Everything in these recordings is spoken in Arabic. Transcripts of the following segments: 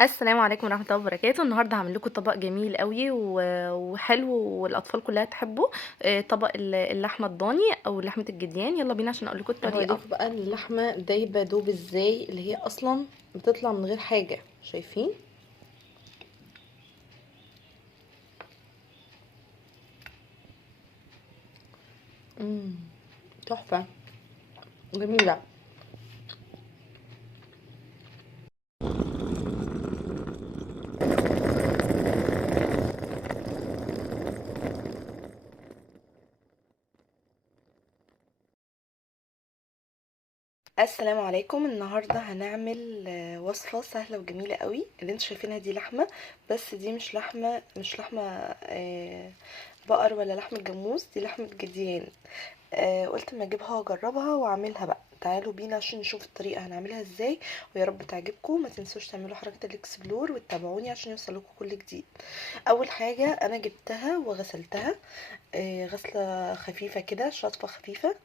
السلام عليكم ورحمة الله وبركاته. النهارده هاعمل لكم طبق جميل أوي وحلو والأطفال كلها تحبه. طبق اللحمة الضاني أو لحمة الجديان. يلا بينا عشان أقول لكم الطريقة. هوريكم بقى اللحمه دايبه دوب ازاي، اللي هي اصلا بتطلع من غير حاجه. شايفين؟ تحفه جميله. السلام عليكم. النهارده هنعمل وصفه سهله وجميله قوي. اللي انتوا شايفينها دي لحمه، بس دي مش لحمه بقر ولا لحمه جاموس، دي لحمه جديان. قلت اما اجيبها واجربها واعملها بقى. تعالوا بينا عشان نشوف الطريقه هنعملها ازاي، ويا رب تعجبكم. ما تنسوش تعملوا حركه الاكسبلور وتتابعوني عشان يوصلكم كل جديد. اول حاجه انا جبتها وغسلتها غسله خفيفه كده، شطفه خفيفه.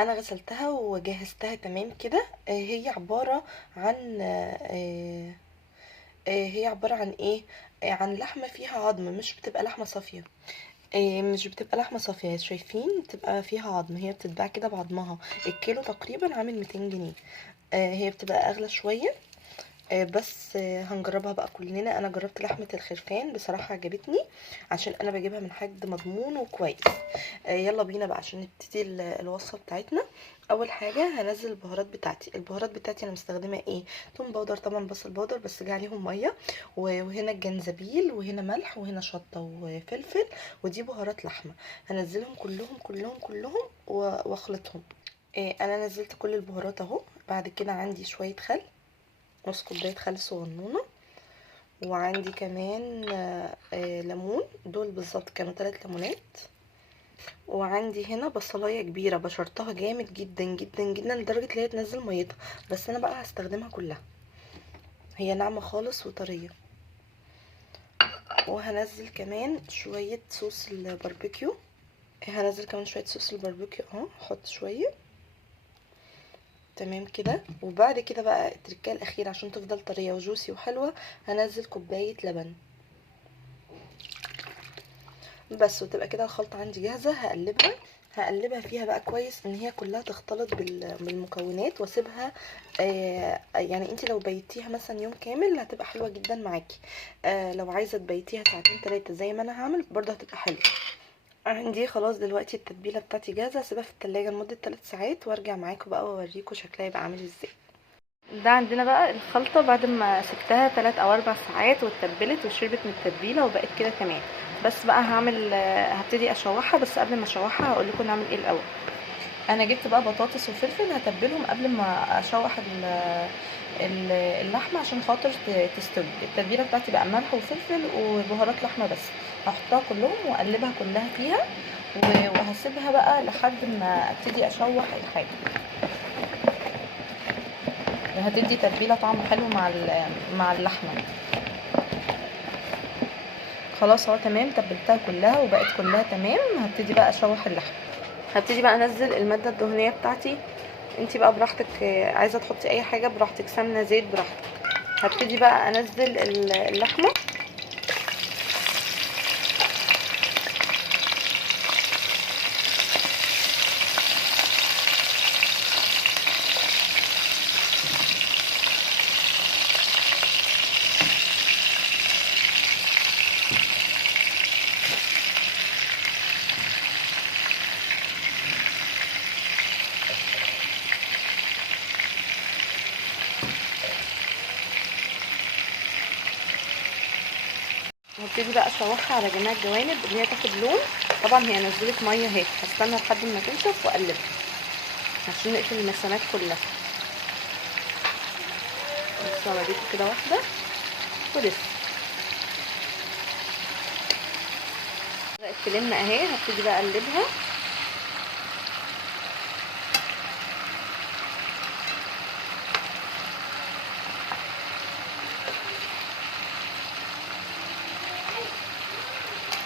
انا غسلتها وجهزتها تمام كده. هي عباره عن ايه؟ عن لحمه فيها عظم، مش بتبقى لحمه صافيه. مش بتبقى لحمه صافيه، شايفين؟ بتبقى فيها عظم، هي بتتباع كده بعظمها. الكيلو تقريبا عامل 200 جنيه. هي بتبقى اغلى شويه. بس هنجربها بقى كلنا. انا جربت لحمه الخرفان، بصراحه عجبتني عشان انا بجيبها من حد مضمون وكويس. يلا بينا بقى عشان نبتدي الوصفه بتاعتنا. اول حاجه هنزل البهارات بتاعتي انا مستخدمه ايه؟ توم باودر، طبعا بصل باودر بس جه عليهم ميه، وهنا الجنزبيل، وهنا ملح، وهنا شطه وفلفل. ودي بهارات لحمه. هنزلهم كلهم كلهم كلهم واخلطهم. انا نزلت كل البهارات اهو. بعد كده عندي شويه خل، نص كوبايه خل صغنونه. وعندي كمان ليمون، دول بالظبط كانوا 3 ليمونات. وعندي هنا بصلايه كبيره بشرتها جامد جدا جدا جدا لدرجه ان هي تنزل ميتها، بس انا بقى هستخدمها كلها، هي ناعمه خالص وطريه. وهنزل كمان شويه صوص الباربيكيو. اهو، احط شويه. تمام كده. وبعد كده بقى التركية الاخيره عشان تفضل طريه وجوسي وحلوه، هنزل كوبايه لبن بس. وتبقى كده الخلطة عندي جاهزة. هقلبها فيها بقى كويس ان هي كلها تختلط بالمكونات، واسيبها. يعني انت لو بيتيها مثلا يوم كامل هتبقى حلوة جدا معاكي. لو عايزة تبيتيها ساعتين 3 زي ما انا هعمل برضه هتبقى حلوة. عندي خلاص دلوقتي التتبيلة بتاعتي جاهزة. هسيبها في التلاجة لمدة 3 ساعات وارجع معاكم بقى واوريكم شكلها يبقى عامل ازاي. ده عندنا بقى الخلطة بعد ما سبتها 3 أو 4 ساعات واتبلت وشربت من التتبيلة وبقت كده تمام. بس بقى هبتدي أشوحها. بس قبل ما أشوحها هقول لكم نعمل ايه الأول. انا جبت بقى بطاطس وفلفل هتبلهم قبل ما اشوح اللحمه عشان خاطر تستوي. التتبيله بتاعتي بقى ملح وفلفل وبهارات لحمه بس. هحطها كلهم واقلبها كلها فيها، وهسيبها بقى لحد ما ابتدي اشوح الحاجه. هتدي تتبيله طعم حلو مع اللحمه. خلاص اهو تمام، تبلتها كلها وبقت كلها تمام. هبتدي بقى اشوح اللحمه. هبتدي بقى انزل الماده الدهنيه بتاعتي. انتي بقى براحتك، عايزه تحطي اي حاجه براحتك، سمنه زيت براحتك. هبتدي بقى انزل اللحمه. هبتدي بقى اشوحها على جميع الجوانب اللي هي تاخد لون. طبعا هي نزلت ميه اهي، هستنى لحد ما تنشف واقلبها عشان نقفل المسامات كلها. بس اوريكم كده واحده ولسه بقت تلم اهي. هبتدي بقى اقلبها.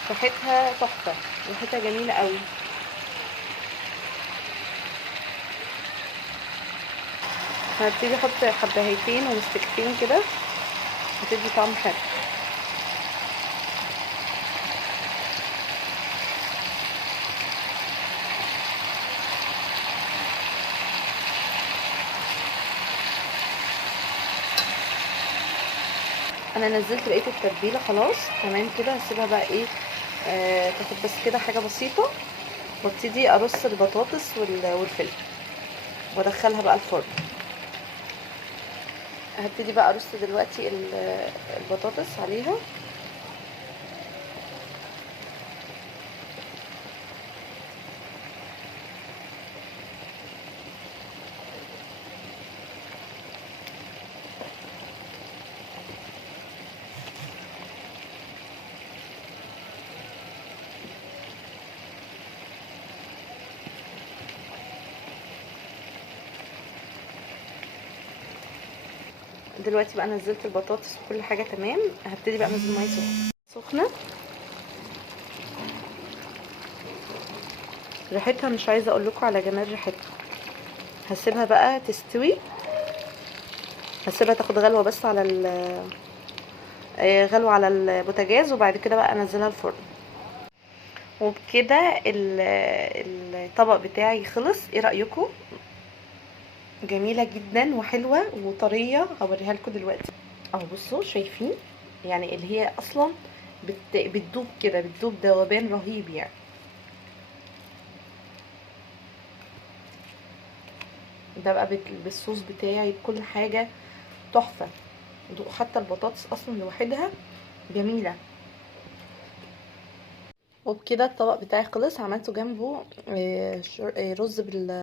ريحتها تحفه، ريحتها جميله قوي. هبتدي احط حبهيتين ومستكتين كده هتدي طعم حلو. انا نزلت بقيه التتبيله خلاص تمام كده. هسيبها بقى ايه تاخد بس كده حاجه بسيطه، وابتدي ارص البطاطس والفلفل وادخلها بقى الفرن. هبتدي بقى ارص دلوقتي البطاطس عليها. دلوقتي بقى نزلت البطاطس وكل حاجه تمام. هبتدي بقى انزل ميه سخنه. ريحتها مش عايزه اقول لكم على جمال ريحتها. هسيبها بقى تستوي، هسيبها تاخد غلوه بس على غلوه على البوتاجاز، وبعد كده بقى انزلها الفرن. وبكده الطبق بتاعي خلص. ايه رايكم؟ جميله جدا وحلوه وطريه. هوريها لكم دلوقتي اهو. بصوا شايفين يعني اللي هي اصلا بتدوب كده، بتدوب ذوبان رهيب يعني. ده بقى بالصوص بتاعي بكل حاجه تحفه. حتى البطاطس اصلا لوحدها جميله. وبكده الطبق بتاعي خلص. عملته جنبه رز